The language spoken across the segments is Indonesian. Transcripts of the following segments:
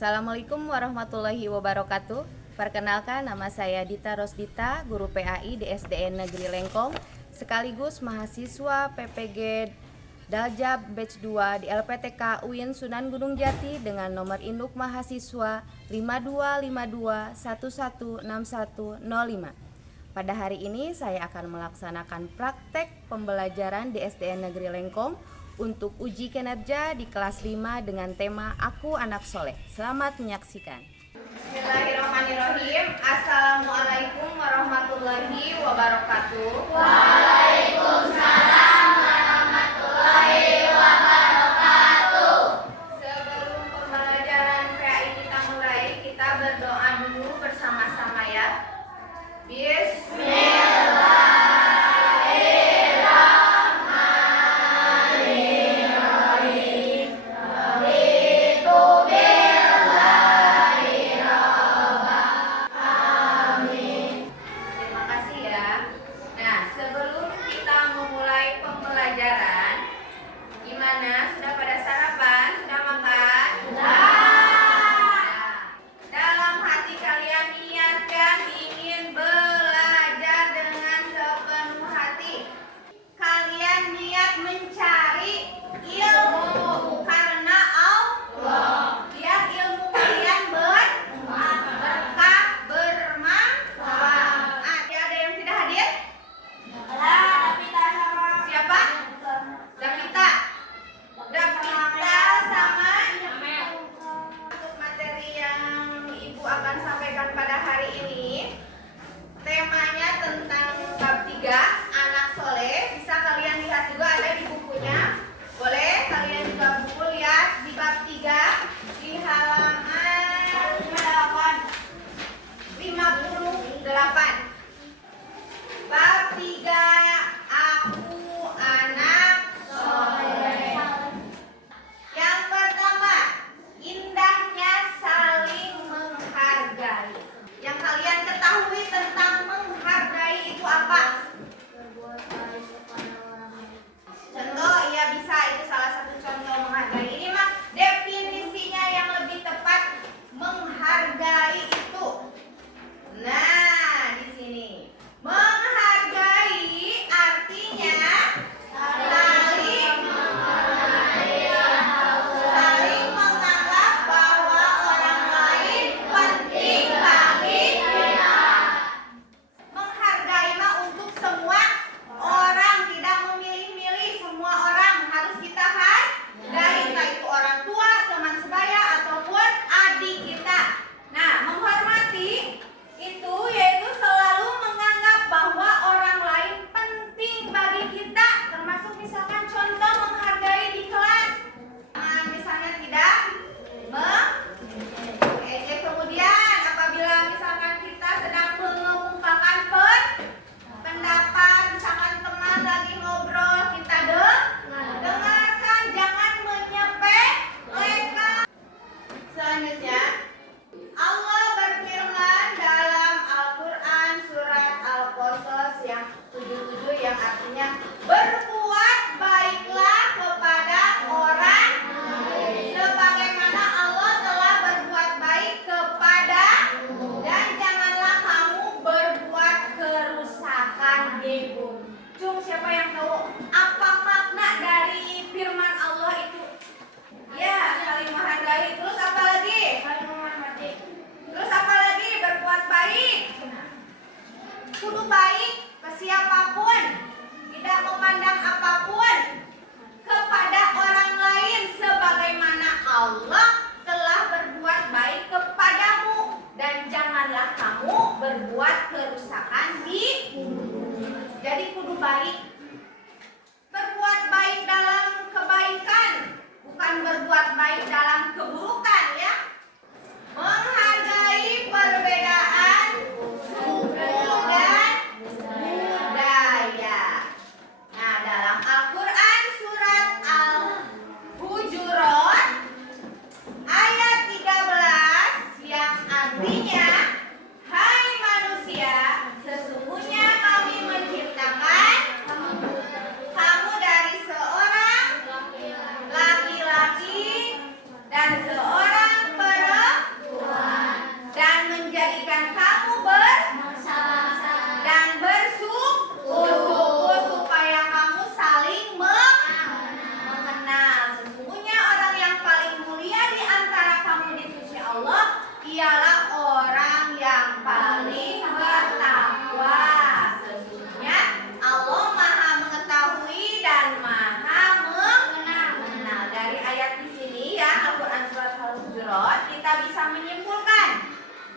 Assalamualaikum warahmatullahi wabarakatuh. Perkenalkan, nama saya Dita Rosdita, guru PAI di SDN Negeri Lengkong, sekaligus mahasiswa PPG Daljab Batch 2 di LPTK UIN Sunan Gunung Jati dengan nomor induk mahasiswa 5252116105. Pada hari ini saya akan melaksanakan praktek pembelajaran di SDN Negeri Lengkong untuk uji kinerja di kelas 5 dengan tema Aku Anak Soleh. Selamat menyaksikan. Bismillahirrahmanirrahim. Assalamualaikum warahmatullahi wabarakatuh. Waalaikumsalam warahmatullahi wabarakatuh. Sebelum pembelajaran PAI kita mulai, kita berdoa dulu bersama-sama ya. Bismillahirrahmanirrahim. Raditu billahi rabba. Amin. Terima kasih ya. Nah, sebelum kita memulai pembelajaran, gimana? Sudah pada sarapan? Sudah makan? Dalam hati kalian niatkan ingin belajar dengan sepenuh hati. Kalian niat mencari ilmu karena Allah. Biar ilmu kalian berkah, bermanfaat. Ada yang tidak hadir? Siapa? Davita. Davita sama untuk materi yang Ibu akan sampaikan pada hari ini, temanya tentang bab 3 anak soleh. Bisa kalian lihat juga ada di bukunya. Boleh kalian juga buku lihat di bab 3 di halaman 58. Bab 3 Aku Anak Soleh. Yang pertama, indahnya saling menghargai. Yang kalian ketahui tentang menghargai itu apa? Contoh, ya bisa, itu salah satu contoh menghargai. Ini mah definisinya yang lebih tepat, menghargai itu. Nah, di sini menghargai artinya saling menganggap bahwa orang lain penting bagi kita. Menghargai mah untuk semua orang, tidak memilih-milih. Semua orang harus kita hargai, entah itu orang tua, teman sebaya, ataupun adik kita. Nah, menghormati itu yaitu selalu menganggap bahwa orang lain penting bagi kita, termasuk misalkan contoh menghargai di kelas. Misalnya tidak mengejek. Kemudian apabila misalkan kita sedang mengungkapkan pendapat, misalkan teman lagi ngobrol, kita dengarkan, jangan menyepelekan. Selanjutnya, Allah berfirman dalam Al-Quran surat Al-Qasas yang 77 yang artinya berbuat baiklah kepada orang sebagaimana Allah telah berbuat baik kepadamu, dan janganlah kamu berbuat kerusakan di bumi. Siapa yang tahu apa makna dari firman Allah itu? Ya, saling menghargai. Terus apa lagi? Terus apa lagi? Berbuat baik. Kudu baik ke siapapun, tidak memandang apapun, kepada orang lain sebagaimana Allah telah berbuat baik kepadamu, dan janganlah kamu berbuat kerusakan di bumi. Jadi kudu baik. Berbuat baik dalam kebaikan, bukan berbuat baik dalam keburukan ya. Menghargai perbedaan suku dan budaya. Nah, dalam Al-Quran surat Al-Hujurat ayat 13 yang artinya, hai manusia, sesungguhnya kami menciptakan kamu dari seorang laki-laki dan seorang perempuan. ialah orang yang paling bertakwa. Sesungguhnya Allah Maha mengetahui dan Maha mengenal. Dari ayat di sini ya, Al-Qur'an surat Al-Hujurat, kita bisa menyimpulkan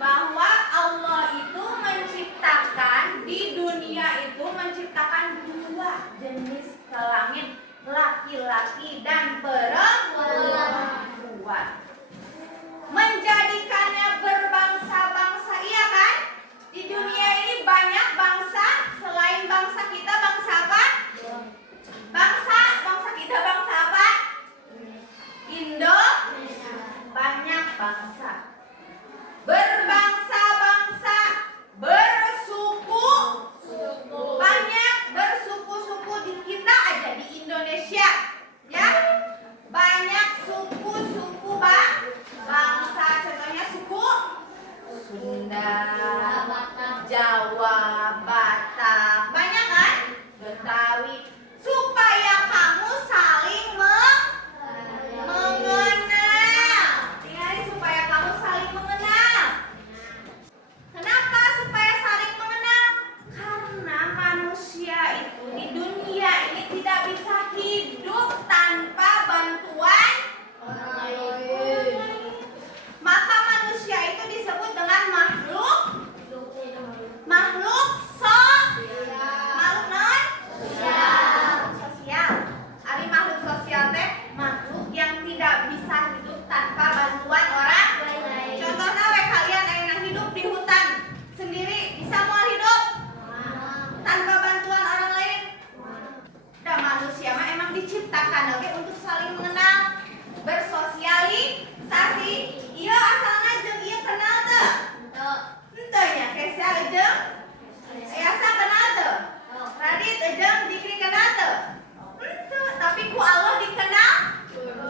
bahwa Allah itu menciptakan di dunia itu menciptakan dua jenis kelamin, laki-laki dan perempuan. Menjadikannya berbangsa-bangsa, iya kan? Di dunia ini banyak bangsa, selain bangsa kita bangsa apa? Bangsa kita bangsa apa? Indo. Banyak bangsa. Berbangsa-bangsa, bersuku. Banyak bersuku-suku di kita aja di Indonesia. Ya. Banyak suku-suku bangsa, contohnya suku Sunda, Jawa, Batak, banyak kan? Betawi. Supaya kamu saling mengenal. Ingat, supaya kamu saling mengenal. Kenapa supaya saling mengenal? Karena manusia itu di dunia ini tidak bisa hidup tanpa bantuan orang lain. Maka manusia itu disebut dengan makhluk sosial. Ari makhluk sosial teh makhluk yang tidak bisa hidup tanpa bantuan orang lain. Contohnya kalian yang hidup di hutan sendiri bisa mau hidup tanpa bantuan orang lain? Dan manusia mah emang diciptakan untuk saling mengenal, bersosialisasi. Iya asalnya jeung ieu kenal teu? Henteu nya Kesha jeung Esa kenal teu? Radit jeung Dikri kenal teu? Henteu, tapi ku Allah dikenal.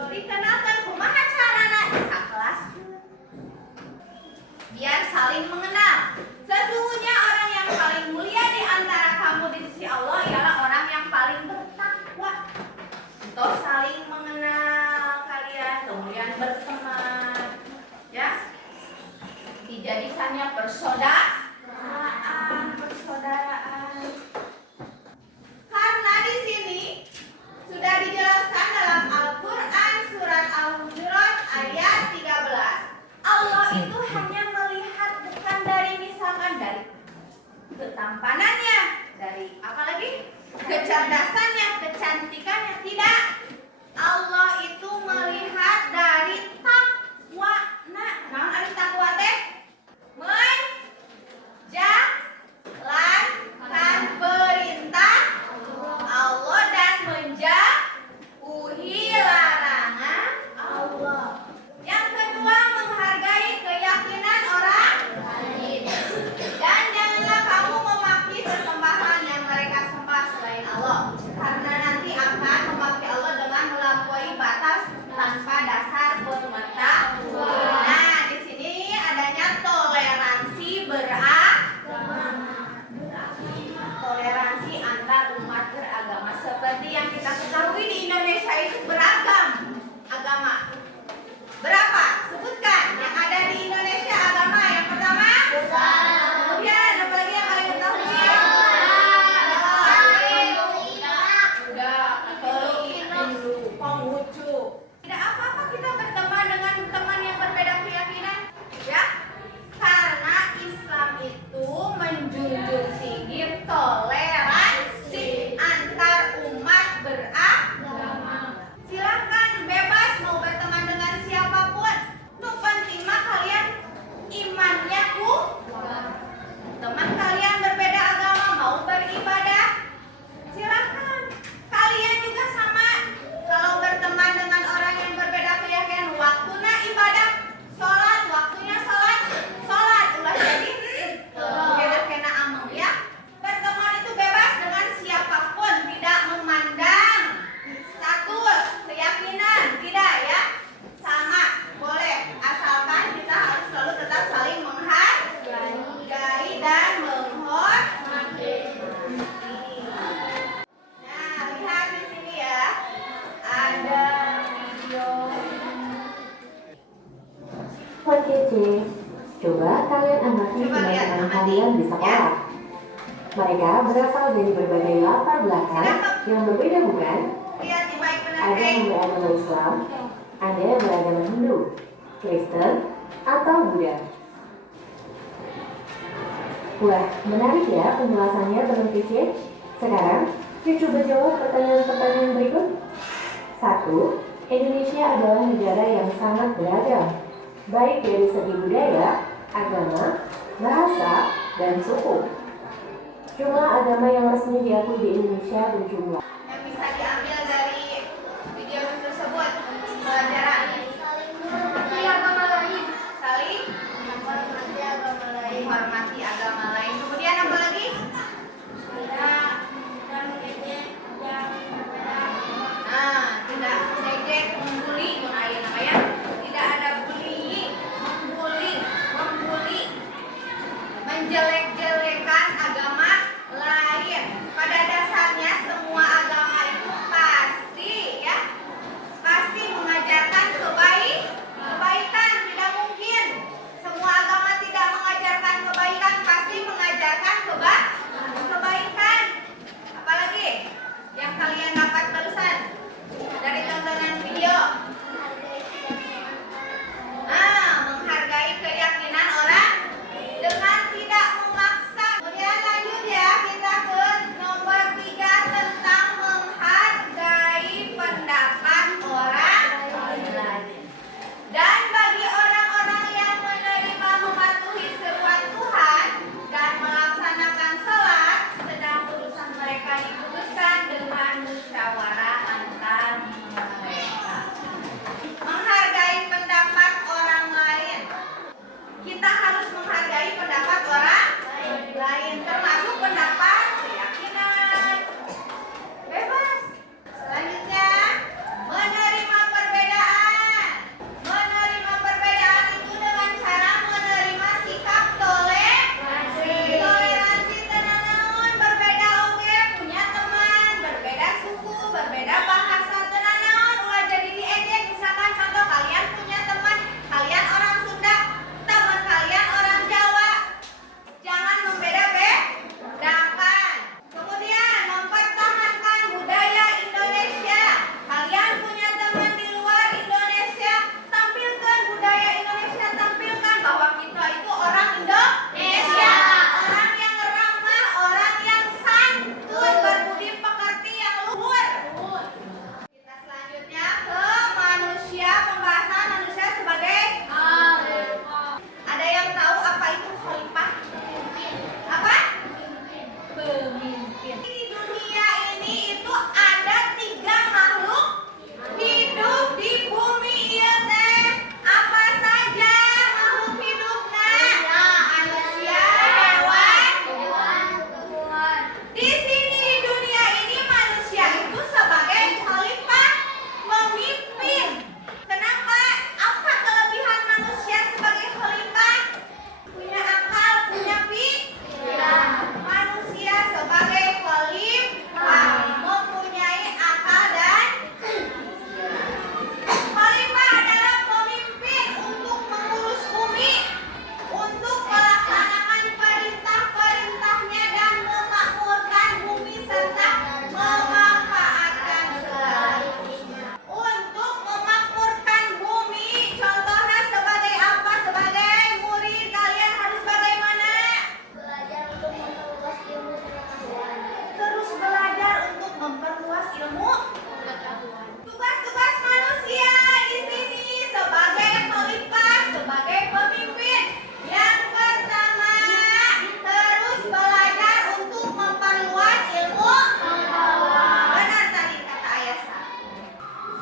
Dikenalkan kumaha carana sakelaskeun. Biar saling mengenal. Sesungguhnya orang yang paling mulia di antara kamu di sisi Allah ialah orang yang paling bertakwa. Untuk saling mengenal kalian, kemudian berteman, ya, dijadikannya persaudaraan. Karena di sini sudah dijelaskan dalam Al-Quran surat Al-Hujurat ayat 13, Allah itu hanya melihat bukan dari misalkan dari ketampanannya, dari apa lagi? Kecerdasannya, kecantikannya, tidak. Allah itu melihat dari takwa. Nah, naon ari takwa teh? Menjalankan perintah Allah dan menjauhi larangan Allah. Yang kedua, menghargai keyakinan orang lain. Dan janganlah kamu memaki sesembahan yang mereka sembah selain Allah, karena nanti akan memaki Allah dengan melampaui batas tanpa dasar pengetahuan. Nah, di sini adanya toleransi toleransi antar umat beragama. Seperti yang kita ketahui di Indonesia itu beragam agama. Berapa? Sebutkan yang ada di Indonesia agama. Yang pertama, kemudian apa lagi yang kalian ketahui? Katolik, Hindu, Konghucu. Tidak apa-apa kita berteman dengan teman yang berbeda keyakinan, ya. Karena Islam itu menjunjung tinggi toleransi antar umat beragama. Silakan bebas mau berteman dengan siapapun. Nu penting mah kalian imannya kuat. Teman kalian berbeda agama mau beribadah, silakan. Kalian juga sama. Kalau berteman dengan orang yang berbeda keyakinan, waktunya ibadah, sholat, waktunya sholat. Ulah jadi beda kena ameng, ya. Berteman itu bebas dengan siapapun, tidak memandang status, keyakinan, tidak, ya. Sama, boleh. Asalkan kita harus selalu tetap saling menghargai dan menghormati. Nah, lihat di sini ya. Ada video. Pak Cici, Coba kalian amati Coba lihat, teman-teman amati. kalian di sekolah. Mereka berasal dari berbagai latar belakang yang berbeda, bukan? Lihat di baik benar, Ada yang beragama Islam, ada yang beragama Hindu, Kristen, atau Buddha. Wah, menarik ya penjelasannya teman kecil. Sekarang, yuk coba jawab pertanyaan-pertanyaan berikut. 1. Indonesia adalah negara yang sangat beragam, baik dari segi budaya, agama, bahasa, dan suku. Jumlah agama yang resmi diakui di Indonesia berjumlah. yang bisa diambil dari video tersebut pelajaran Menghormati agama lain. saling Menghormati agama lain. menghormati agama lain. Kemudian apa lagi? Tidak mengejek yang berbeda agama. Nah, tidak mengejek, membuli, namanya tidak ada bullying, membuli, menjelek-jelekan agama lain. Pada dasarnya semua agama itu pasti mengajarkan kebaikan. Tidak mungkin semua agama tidak mengajarkan kebaikan, pasti mengajarkan kebaikan. Apalagi yang kalian dapat barusan dari tontonan video? Menghargai keyakinan orang dengan tidak memaksa. Kemudian lanjut ya, kita ke nomor 3 tentang menghargai pendapat orang lain. Dan bagi orang-orang yang menerima mematuhi seruan Tuhan dan melaksanakan sholat, sedang urusan mereka diputuskan dengan musyawarah antar mereka. Menghargai pendapat orang lain. Kita harus menghargai pendapat orang lain, termasuk pendapat keyakinan. Bebas. Selanjutnya, menerima perbedaan. Menerima perbedaan itu dengan cara menerima sikap toleransi. Tenang naon, berbeda oge, punya teman, berbeda suku, berbeda bahasa, tenang naon, ulah jadi diejek. Misalkan contoh, kalian punya teman, kalian orang Sunda, teman kalian orang Jawa. Jangan membeda-bedakan. Kemudian, mempertahankan budaya Indonesia. Kalian punya teman di luar Indonesia, tampilkan budaya Indonesia, tampilkan bahwa kita itu orang Indonesia, orang yang ramah, orang yang santun, berbudi pekerti, yang luhur. Kita selanjutnya ke manusia, pembahasan manusia sebagai Ada yang tahu apa itu khalifah? Apa? Pemimpin. Di dunia ini itu ada 3 makhluk hidup di bumi ieu teh. Apa saja makhluk hidupna? Manusia, hewan. Di sini di dunia ini manusia itu sebagai khalifah, pemimpin. Kenapa? Apa kelebihan manusia sebagai khalifah? Punya akal, punya pikiran. Manusia sebagai khalifah mempunyai akal dan khalifah adalah pemimpin untuk mengurus bumi, untuk melaksanakan perintah-perintahnya dan memakmurkan bumi serta memanfaatkan segalanya. Untuk memakmurkan bumi, contohnya sebagai apa? Sebagai murid kalian harus bagaimana? Belajar untuk memperluas ilmu pengetahuan. Terus belajar untuk memperluas ilmu. Tugas-tugas manusia di sini sebagai khalifah, sebagai pemimpin. Yang pertama, terus belajar untuk memperluas ilmu. Benar tadi kata Ayah Sa.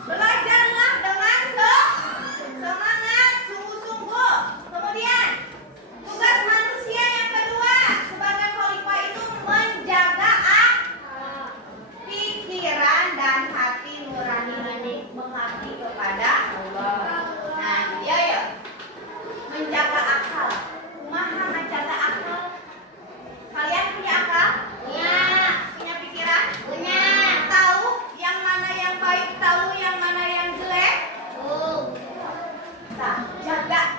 Belajarlah dengan semangat, sungguh-sungguh. Kemudian, tugas manusia yang kedua sebagai khalifah itu menjaga pikiran dan hati nurani, mengabdi kepada Allah. Nah, ya. Menjaga akal. Kumaha menjaga akal? Kalian punya akal? Punya pikiran? Tahu yang mana yang baik, tahu yang mana yang jelek? Nah, jaga